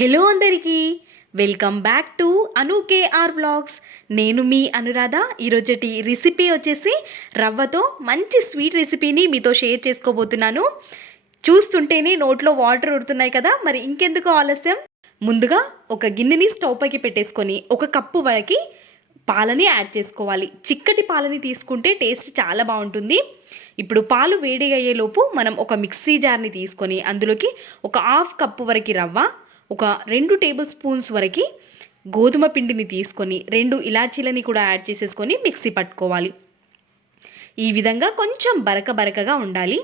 Hello అందరికీ, welcome back to Anu KR vlogs. నేను మీ అనురాధ. ఈరోజటి రెసిపీ వచ్చేసి రవ్వతో మంచి స్వీట్ రెసిపీని మీతో షేర్ చేసుకోబోతున్నాను. చూస్తుంటేనే నోట్లో వాటర్ ఉడుతున్నాయి కదా, మరి ఇంకెందుకు ఆలస్యం. ముందుగా ఒక గిన్నెని స్టవ్ పైకి పెట్టేసుకొని 1 కప్పు వరకు పాలని యాడ్ చేసుకోవాలి. చిక్కటి పాలని తీసుకుంటే టేస్ట్ చాలా బాగుంటుంది. ఇప్పుడు పాలు వేడి అయ్యేలోపు మనం ఒక మిక్సీ జార్ని తీసుకొని అందులోకి ఒక 1/2 కప్పు వరకు రవ్వ, ఒక 2 టేబుల్ స్పూన్స్ వరకు గోధుమ పిండిని తీసుకొని 2 ఇలాచీలని కూడా యాడ్ చేసేసుకొని మిక్సీ పట్టుకోవాలి. ఈ విధంగా కొంచెం బరకగా ఉండాలి.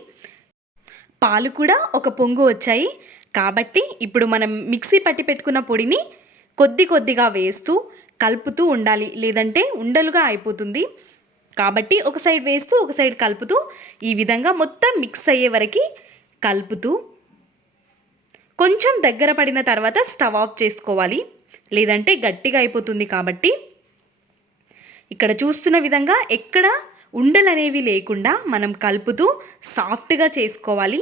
పాలు కూడా ఒక పొంగు వచ్చాయి కాబట్టి ఇప్పుడు మనం మిక్సీ పట్టి పెట్టుకున్న పొడిని కొద్దిగా వేస్తూ కలుపుతూ ఉండాలి, లేదంటే ఉండలుగా అయిపోతుంది. కాబట్టి ఒక సైడ్ వేస్తూ ఒక సైడ్ కలుపుతూ ఈ విధంగా మొత్తం మిక్స్ అయ్యే వరకు కలుపుతూ కొంచెం దగ్గర పడిన తర్వాత స్టవ్ ఆఫ్ చేసుకోవాలి, లేదంటే గట్టిగా అయిపోతుంది. కాబట్టి ఇక్కడ చూస్తున్న విధంగా ఎక్కడ ఉండలు అనేవి లేకుండా మనం కలుపుతూ సాఫ్ట్గా చేసుకోవాలి.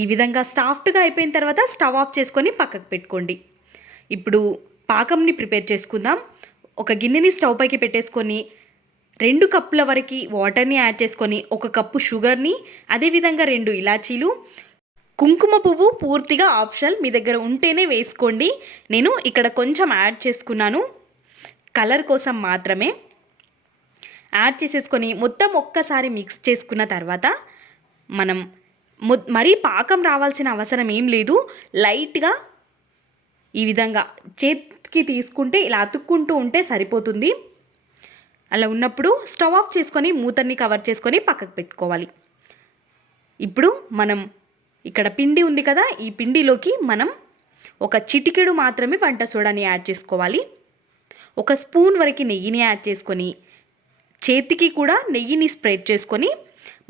ఈ విధంగా సాఫ్ట్గా అయిపోయిన తర్వాత స్టవ్ ఆఫ్ చేసుకొని పక్కకు పెట్టుకోండి. ఇప్పుడు పాకంని ప్రిపేర్ చేసుకుందాం. ఒక గిన్నెని స్టవ్ పైకి పెట్టేసుకొని 2 కప్పుల వరకు వాటర్ని యాడ్ చేసుకొని 1 కప్పు షుగర్ని, అదేవిధంగా 2 ఇలాచీలు, కుంకుమ పువ్వు పూర్తిగా ఆప్షనల్, మీ దగ్గర ఉంటేనే వేసుకోండి. నేను ఇక్కడ కొంచెం యాడ్ చేసుకున్నాను, కలర్ కోసం మాత్రమే. యాడ్ చేసేసుకొని మొత్తం ఒక్కసారి మిక్స్ చేసుకున్న తర్వాత మనం మరీ పాకం రావాల్సిన అవసరం ఏం లేదు. లైట్గా ఈ విధంగా చేతికి తీసుకుంటే ఇలా అతుక్కుంటూ ఉంటే సరిపోతుంది. అలా ఉన్నప్పుడు స్టవ్ ఆఫ్ చేసుకొని మూతని కవర్ చేసుకొని పక్కకు పెట్టుకోవాలి. ఇప్పుడు మనం ఇక్కడ పిండి ఉంది కదా, ఈ పిండిలోకి మనం ఒక చిటికెడు మాత్రమే వంట సోడాని యాడ్ చేసుకోవాలి. 1 స్పూన్ వరకు నెయ్యిని యాడ్ చేసుకొని చేతికి కూడా నెయ్యిని స్ప్రెడ్ చేసుకొని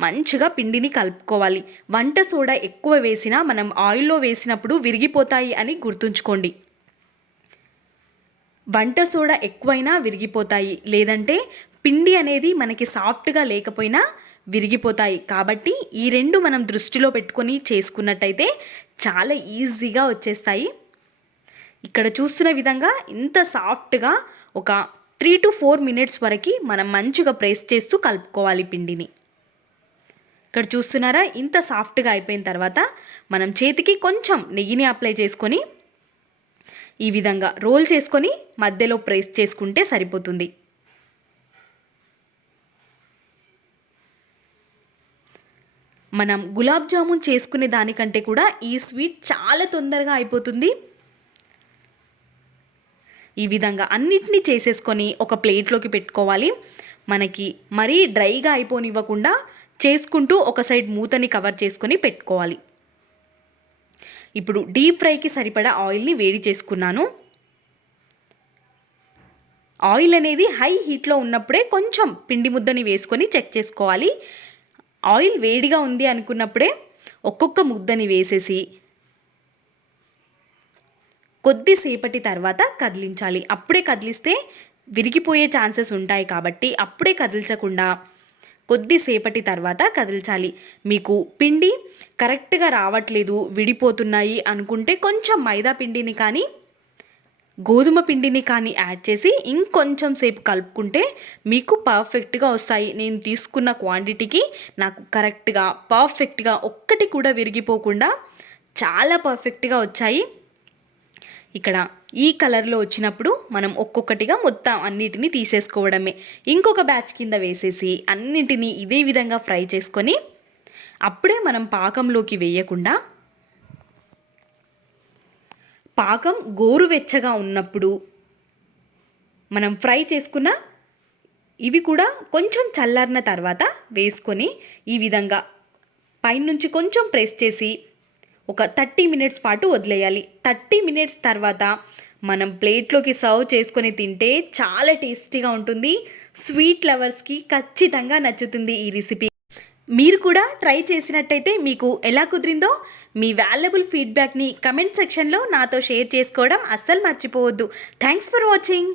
మంచిగా పిండిని కలుపుకోవాలి. వంట సోడా ఎక్కువ వేసినా మనం ఆయిల్లో వేసినప్పుడు విరిగిపోతాయి అని గుర్తుంచుకోండి. వంట సోడా ఎక్కువైనా విరిగిపోతాయి, లేదంటే పిండి అనేది మనకి సాఫ్ట్గా లేకపోయినా విరిగిపోతాయి. కాబట్టి ఈ 2 మనం దృష్టిలో పెట్టుకొని చేసుకున్నట్టయితే చాలా ఈజీగా వచ్చేస్తాయి. ఇక్కడ చూస్తున్న విధంగా ఇంత సాఫ్ట్గా ఒక 3 to 4 మినిట్స్ వరకు మనం మంచిగా ప్రెస్ చేస్తూ కలుపుకోవాలి పిండిని. ఇక్కడ చూస్తున్నారా, ఇంత సాఫ్ట్గా అయిపోయిన తర్వాత మనం చేతికి కొంచెం నెయ్యిని అప్లై చేసుకొని ఈ విధంగా రోల్ చేసుకొని మధ్యలో ప్రెస్ చేసుకుంటే సరిపోతుంది. మనం గులాబ్ జామున్ చేసుకునే దానికంటే కూడా ఈ స్వీట్ చాలా తొందరగా అయిపోతుంది. ఈ విధంగా అన్నిటినీ చేసేసుకొని ఒక ప్లేట్లోకి పెట్టుకోవాలి. మనకి మరీ డ్రైగా అయిపోనివ్వకుండా చేసుకుంటూ ఒక సైడ్ మూతని కవర్ చేసుకొని పెట్టుకోవాలి. ఇప్పుడు డీప్ ఫ్రైకి సరిపడా ఆయిల్ని వేడి చేసుకున్నాను. ఆయిల్ అనేది హై హీట్లో ఉన్నప్పుడే కొంచెం పిండి ముద్దని వేసుకొని చెక్ చేసుకోవాలి. ఆయిల్ వేడిగా ఉంది అనుకున్నప్పుడే ఒక్కొక్క ముద్దని వేసేసి కొద్దిసేపటి తర్వాత కదిలించాలి. అప్పుడే కదిలిస్తే విరిగిపోయే ఛాన్సెస్ ఉంటాయి కాబట్టి అప్పుడే కదిల్చకుండా కొద్దిసేపటి తర్వాత కదిల్చాలి. మీకు పిండి కరెక్ట్గా రావట్లేదు, విడిపోతున్నాయి అనుకుంటే కొంచెం మైదా పిండిని కానీ గోధుమ పిండిని కానీ యాడ్ చేసి ఇంకొంచెం సేపు కలుపుకుంటే మీకు పర్ఫెక్ట్గా వస్తాయి. నేను తీసుకున్న క్వాంటిటీకి నాకు కరెక్ట్గా పర్ఫెక్ట్గా ఒక్కటి కూడా విరిగిపోకుండా చాలా పర్ఫెక్ట్గా వచ్చాయి. ఇక్కడ ఈ కలర్లో వచ్చినప్పుడు మనం ఒక్కొక్కటిగా మొత్తం అన్నిటినీ తీసేసుకోవడమే. ఇంకొక బ్యాచ్ కింద వేసేసి అన్నింటినీ ఇదే విధంగా ఫ్రై చేసుకొని అప్పుడే మనం పాకంలోకి వేయకుండా పాకం గోరువెచ్చగా ఉన్నప్పుడు మనం ఫ్రై చేసుకున్న ఇవి కూడా కొంచెం చల్లారిన తర్వాత వేసుకొని ఈ విధంగా పైనుంచి కొంచెం ప్రెస్ చేసి ఒక 30 మినిట్స్ పాటు వదిలేయాలి. 30 మినిట్స్ తర్వాత మనం ప్లేట్లోకి సర్వ్ చేసుకొని తింటే చాలా టేస్టీగా ఉంటుంది. స్వీట్ లవర్స్కి ఖచ్చితంగా నచ్చుతుంది ఈ రెసిపీ. మీరు కూడా ట్రై చేసినట్టయితే మీకు ఎలా కుదిరిందో మీ వాల్యుబుల్ ఫీడ్బ్యాక్ని కమెంట్ సెక్షన్లో నాతో షేర్ చేసుకోవడం అస్సలు మర్చిపోవద్దు. Thanks for watching.